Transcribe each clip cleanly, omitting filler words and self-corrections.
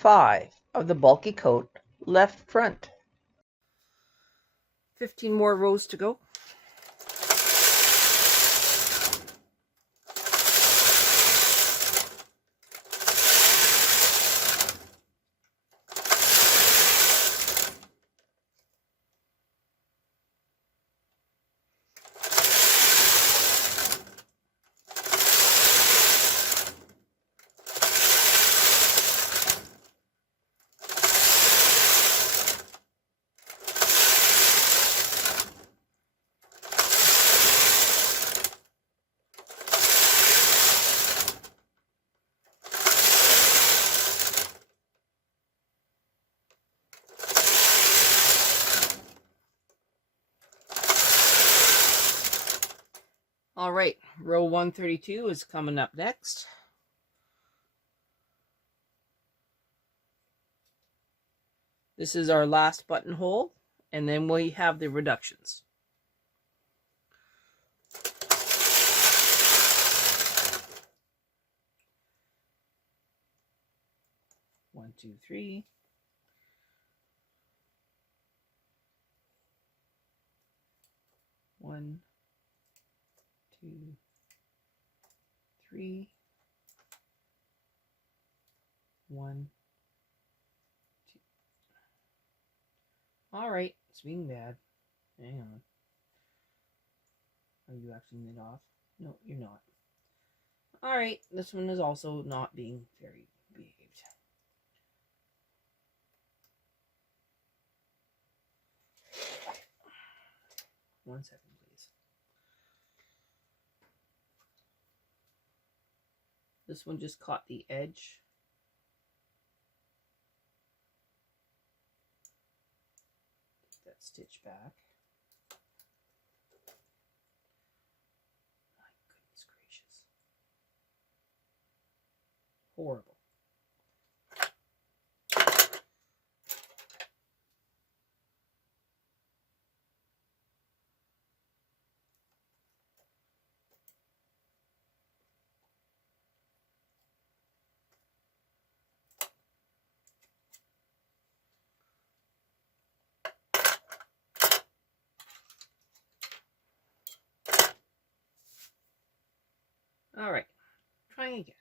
5 of the bulky coat, left front. 15 more rows to go. All right, row 132 is coming up next. This is our last buttonhole, and then we have the reductions. 1, 2, 3. 1, 2, 3. 1, 2. All right, it's being bad. Hang on. Are you actually knit off? No, you're not. All right, this one is also not being very behaved. One second, please. This one just caught the edge. Take that stitch back. My goodness gracious. Horrible. All right, trying again.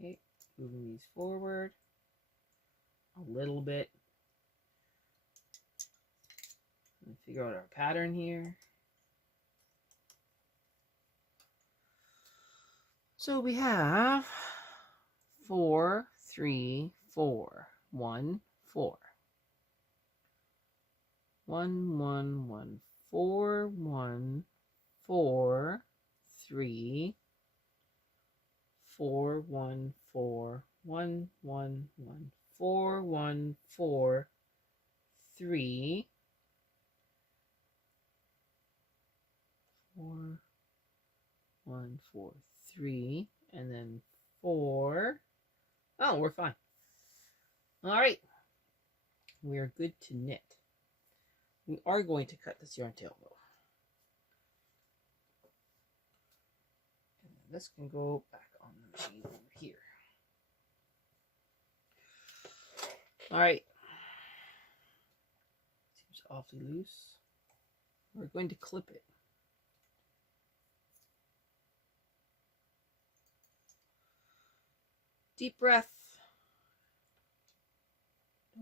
Okay, moving these forward a little bit. Let me figure out our pattern here. So we have 4, 3, 4, 1, 4. 1, 1, 1, 4, 1, 4, 3, 4, 1, 4, 1, 1, 1, 4, 1, 4, 3, 4, 1, 4, 3, and then 4. Oh, we're fine. All right. We are good to knit. We are going to cut this yarn tail though. And then this can go back on the machine over here. All right. Seems awfully loose. We're going to clip it. Deep breath.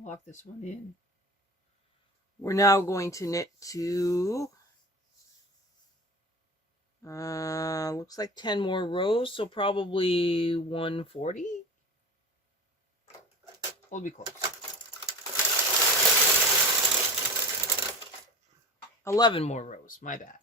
Lock this one in. We're now going to knit to looks like 10 more rows, so probably 140. We'll be close. 11 more rows, my bad.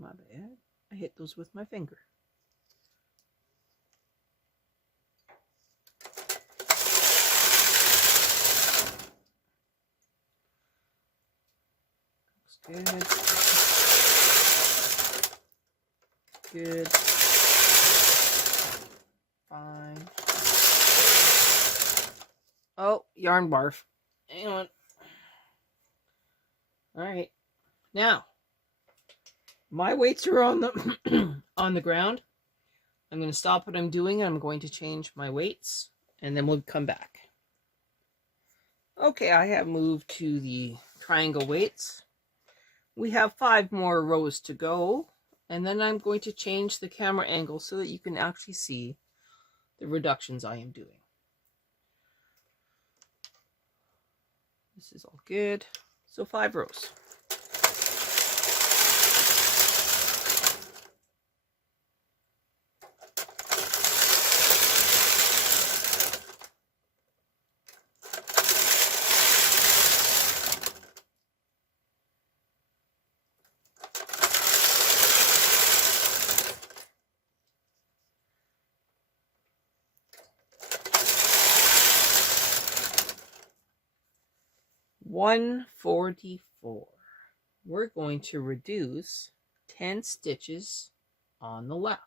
My bad. I hit those with my finger. Good. Good. Fine. Oh, yarn barf. Hang on. All right. Now, my weights are on the on the ground. I'm going to stop what I'm doing. I'm going to change my weights, and then we'll come back. Okay, I have moved to the triangle weights. We have 5 more rows to go, and then I'm going to change the camera angle so that you can actually see the reductions I am doing. This is all good. So 5 rows. $144. We're going to reduce 10 stitches on the left.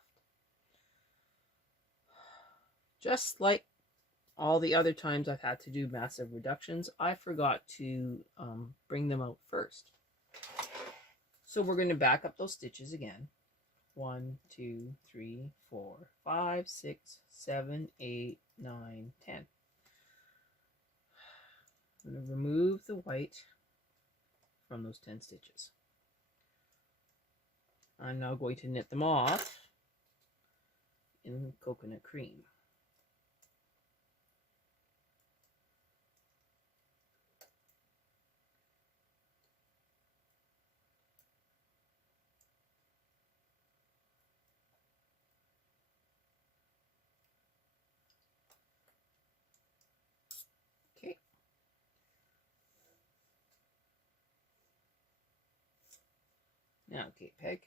Just like all the other times I've had to do massive reductions, I forgot to bring them out first. So we're going to back up those stitches again. 1, 2, 3, 4, 5, 6, 7, 8, 9, 10. I'm going to remove the white from those 10 stitches. I'm now going to knit them off in coconut cream. Okay. Now, Kate Peg.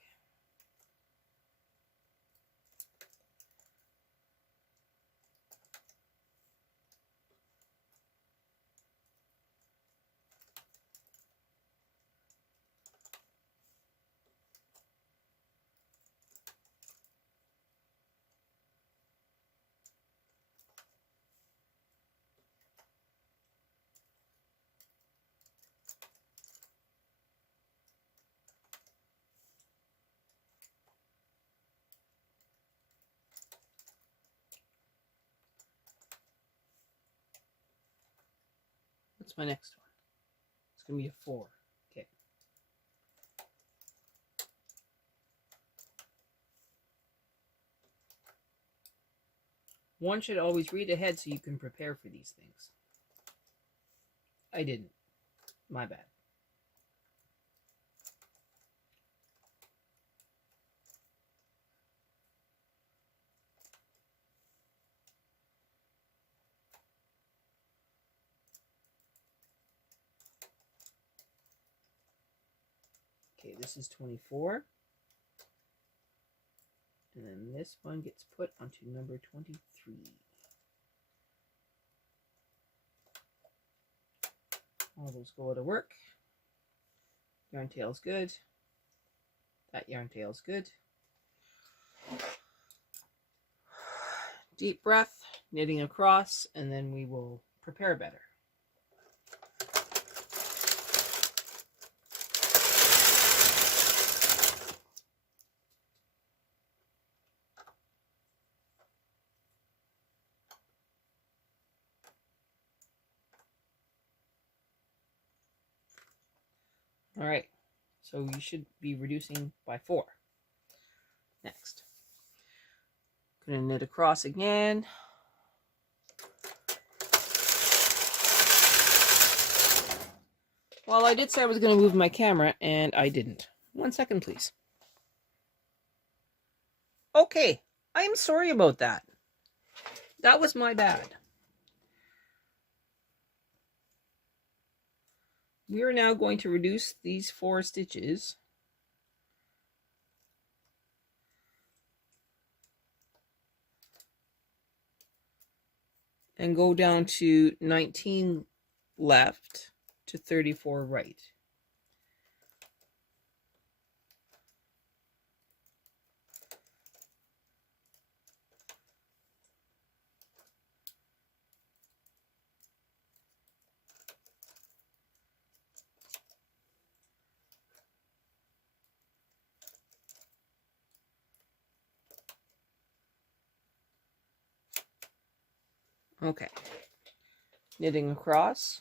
What's my next one? It's going to be a 4. Okay. One should always read ahead so you can prepare for these things. I didn't. My bad. Okay, this is 24. And then this one gets put onto number 23. All those go to work. Yarn tail's good. That yarn tail's good. Deep breath, knitting across, and then we will prepare better. All right, so you should be reducing by 4. Next, gonna knit across again. Well, I did say I was going to move my camera, and I didn't. 1 second, please. Okay, I'm sorry about that. That was my bad. We are now going to reduce these 4 stitches. And go down to 19 left to 34 right. Okay. Knitting across.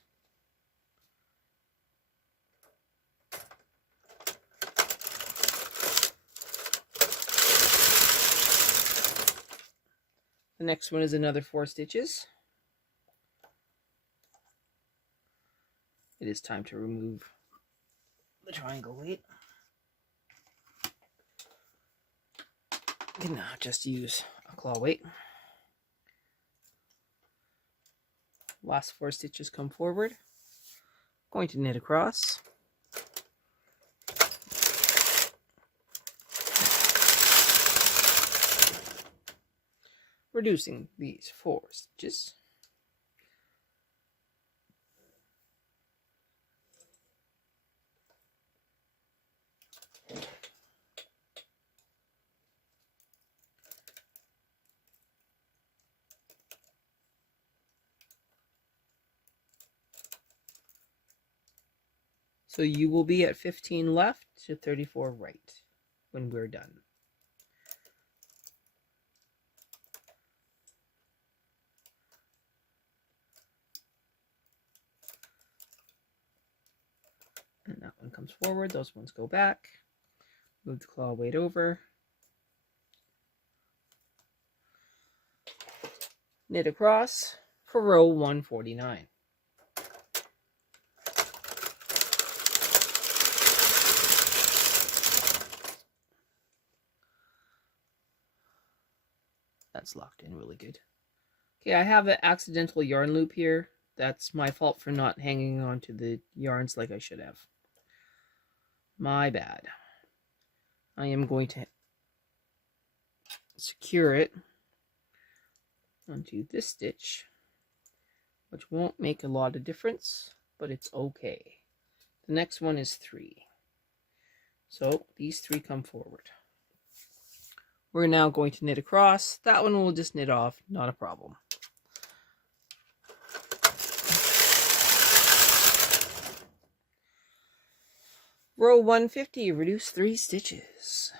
The next one is another 4 stitches. It is time to remove the triangle weight. You can now just use a claw weight. Last 4 stitches come forward. Going to knit across. Reducing these 4 stitches. So you will be at 15 left to 34 right when we're done. And that one comes forward, those ones go back. Move the claw weight over. Knit across for row 149. That's locked in really good. Okay, I have an accidental yarn loop here. That's my fault for not hanging on to the yarns like I should have. My bad. I am going to secure it onto this stitch, which won't make a lot of difference, but it's okay. The next one is 3. So these 3 come forward. We're now going to knit across. That one we'll just knit off, not a problem. Row 150, reduce 3 stitches.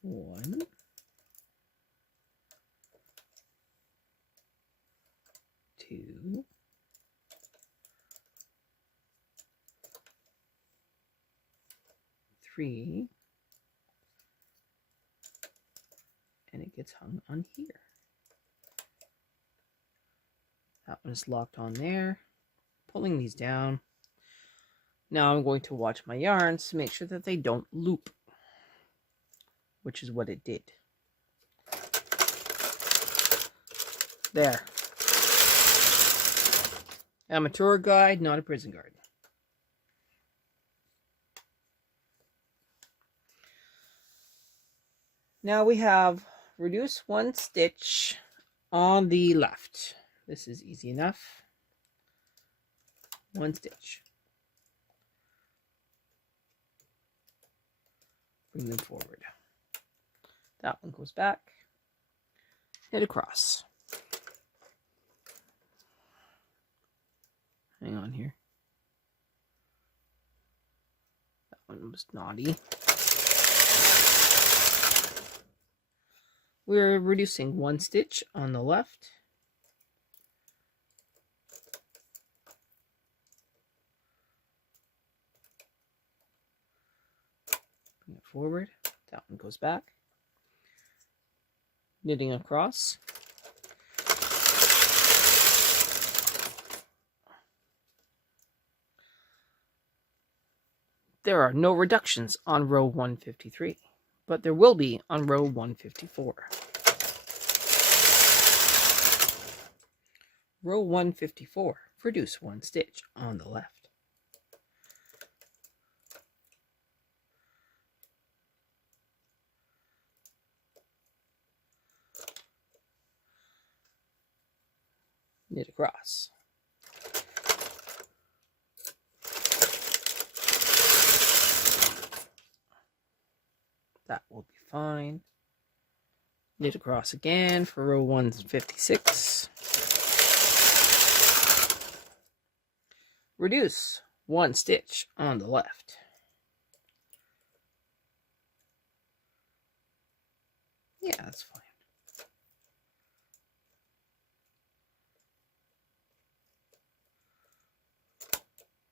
One, two, three, and it gets hung on here. That one is locked on there. Pulling these down. Now I'm going to watch my yarns to make sure that they don't loop, which is what it did. There. I'm a tour guide, not a prison guard. Now we have reduce 1 stitch on the left. This is easy enough. 1 stitch. Bring them forward. That one goes back. Knit across. Hang on here. That one was naughty. We're reducing 1 stitch on the left. Bring it forward. That one goes back. Knitting across. There are no reductions on row 153. But there will be on row 154. Row 154, reduce 1 stitch on the left. Knit across. That will be fine. Knit across again for row 156. Reduce 1 stitch on the left. Yeah, that's fine.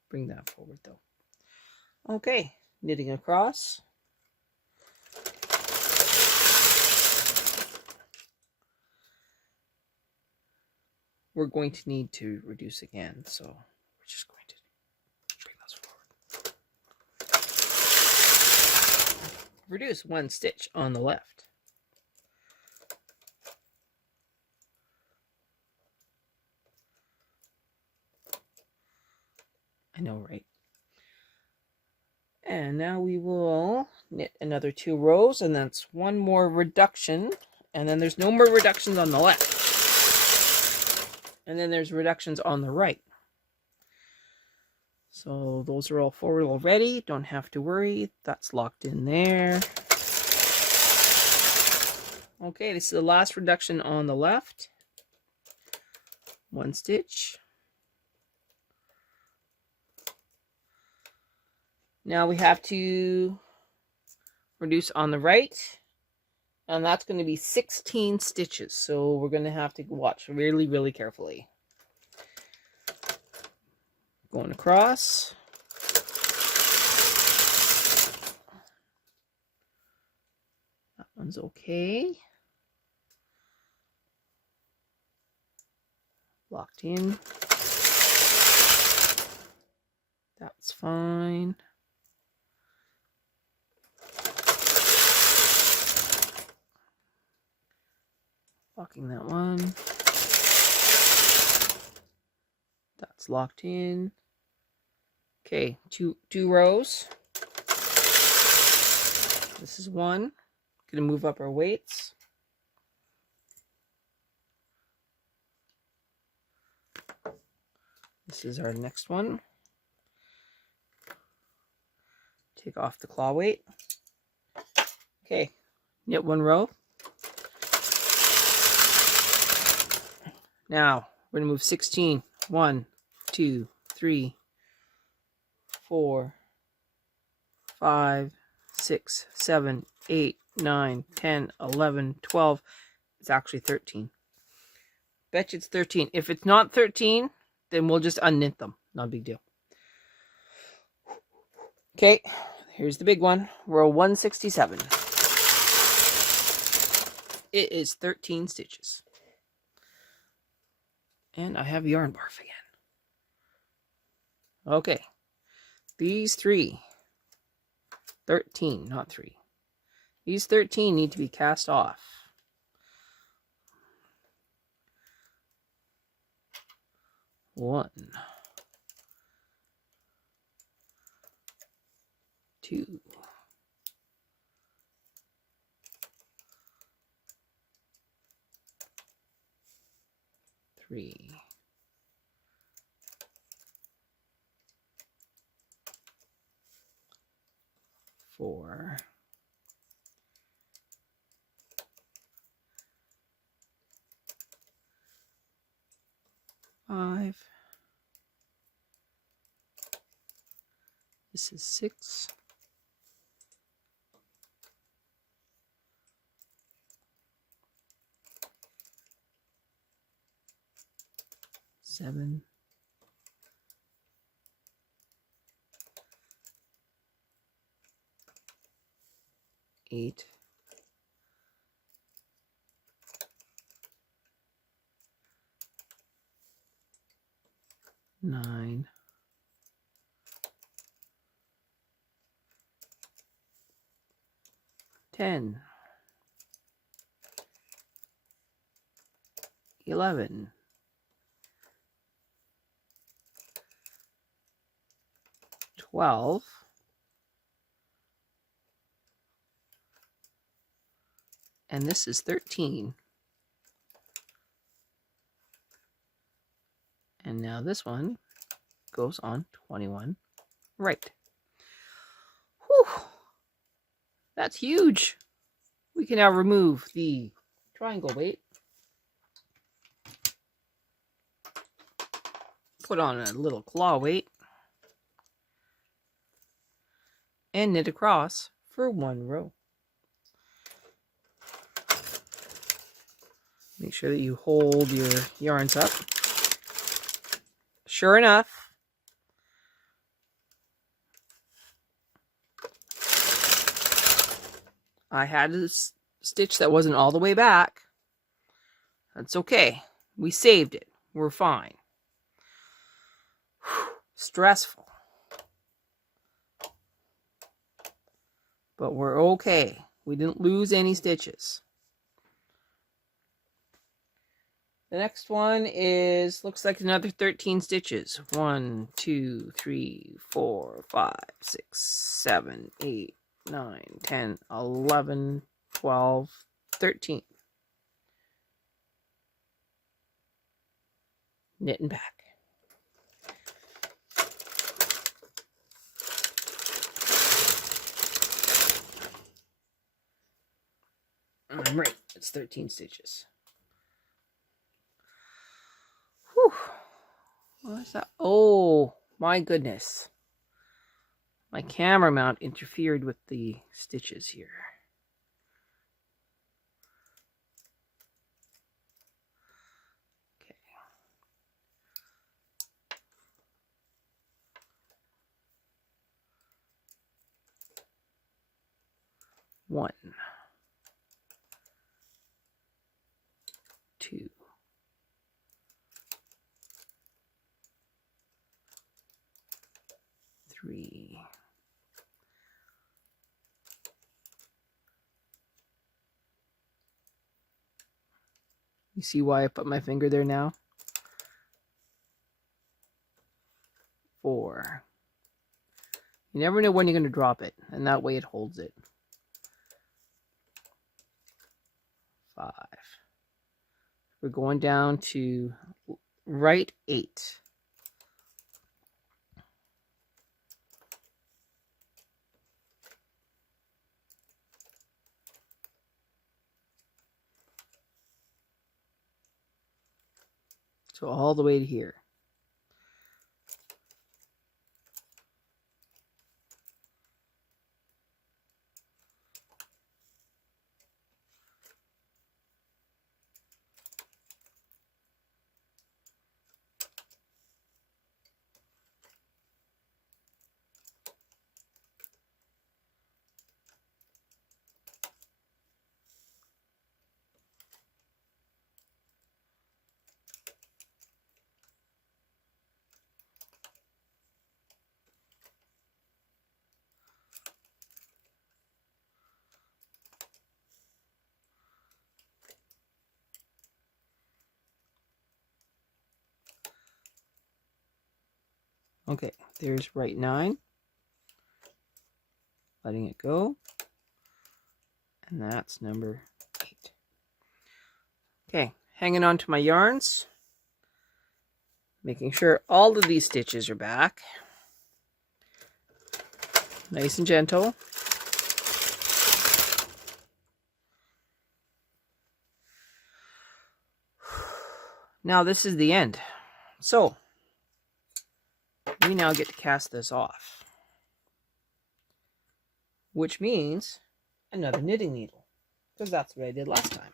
Bring that forward though. Okay, knitting across. We're going to need to reduce again, so we're just going to bring those forward. Reduce 1 stitch on the left. I know, right? And now we will knit another 2 rows, and that's 1 more reduction, and then there's no more reductions on the left. And then there's reductions on the right. So those are all forward already. Don't have to worry. That's locked in there. Okay, this is the last reduction on the left. 1 stitch. Now we have to reduce on the right. And that's going to be 16 stitches. So we're going to have to watch really, really carefully. Going across. That one's okay. Locked in. That's fine. Locking that one. That's locked in. Okay, two rows. This is 1. Gonna move up our weights. This is our next one. Take off the claw weight. Okay, knit 1 row. Now we're gonna move 16. 1, 2, 3, 4, 5, 6, 7, 8, 9, 10, 11, 12. It's actually 13. Bet you it's 13. If it's not 13, then we'll just unknit them. Not a big deal. Okay, here's the big one. Row 167. It is 13 stitches. And I have yarn barf again. Okay. These 3. 13, not 3. These 13 need to be cast off. One. 2. 3. 4. 5. This is 6. 7. 8. 9. 10. 11. 12. And this is 13. And now this one goes on 21 right. Whew. That's huge. We can now remove the triangle weight. Put on a little claw weight. and knit across for 1 row. Make sure that you hold your yarns up. Sure enough, I had a stitch that wasn't all the way back. That's okay. We saved it. We're fine. Whew, stressful. But we're okay. We didn't lose any stitches. The next one is, looks like another 13 stitches. 1, 2, 3, 4, 5, 6, 7, 8, 9, 10, 11, 12, 13. Knit and back. I'm right, it's 13 stitches. Whew. What is that? Oh, my goodness. My camera mount interfered with the stitches here. Okay. 1, 2, 3, 'You see why I put my finger there now? 4. You never know when you're going to drop it, and that way it holds it. 5. We're going down to right 8. So all the way to here. Okay, there's right 9. Letting it go. And that's number 8. Okay, hanging on to my yarns. Making sure all of these stitches are back. Nice and gentle. Now this is the end. So, we now get to cast this off. Which means another knitting needle. Because that's what I did last time.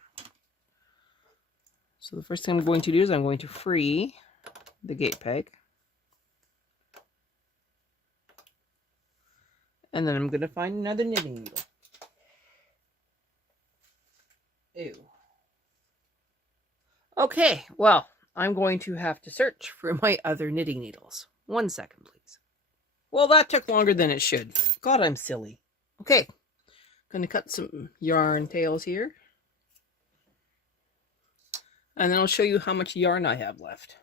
So the first thing I'm going to do is I'm going to free the gate peg. And then I'm going to find another knitting needle. Ew. Okay, well, I'm going to have to search for my other knitting needles. 1 second, please. Well, that took longer than it should. God, I'm silly. Okay, going to cut some yarn tails here. And then I'll show you how much yarn I have left.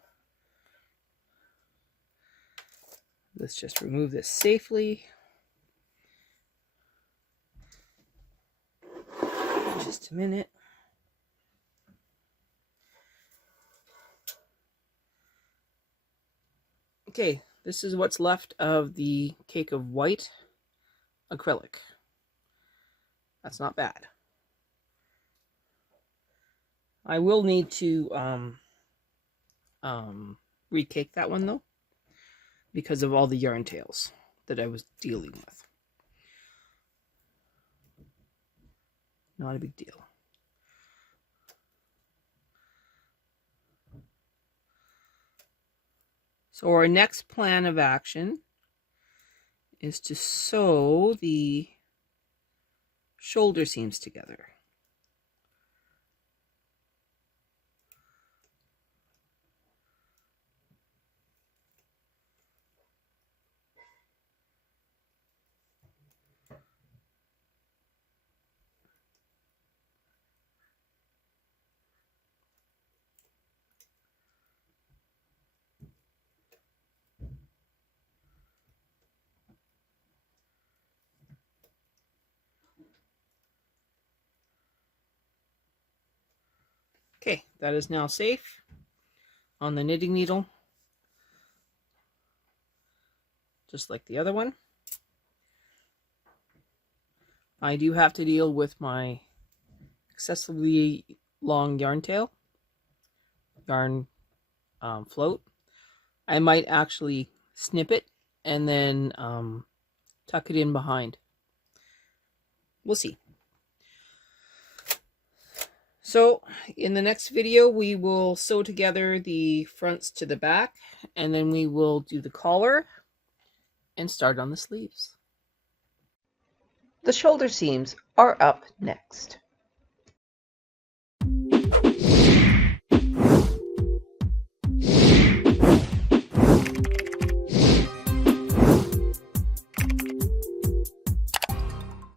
Let's just remove this safely. Just a minute. Okay, this is what's left of the cake of white acrylic. That's not bad. I will need to recake that one though, because of all the yarn tails that I was dealing with. Not a big deal. So our next plan of action is to sew the shoulder seams together. Okay, that is now safe on the knitting needle, just like the other one. I do have to deal with my excessively long yarn tail, yarn float. I might actually snip it and then tuck it in behind. We'll see. So in the next video, we will sew together the fronts to the back, and then we will do the collar and start on the sleeves. The shoulder seams are up next.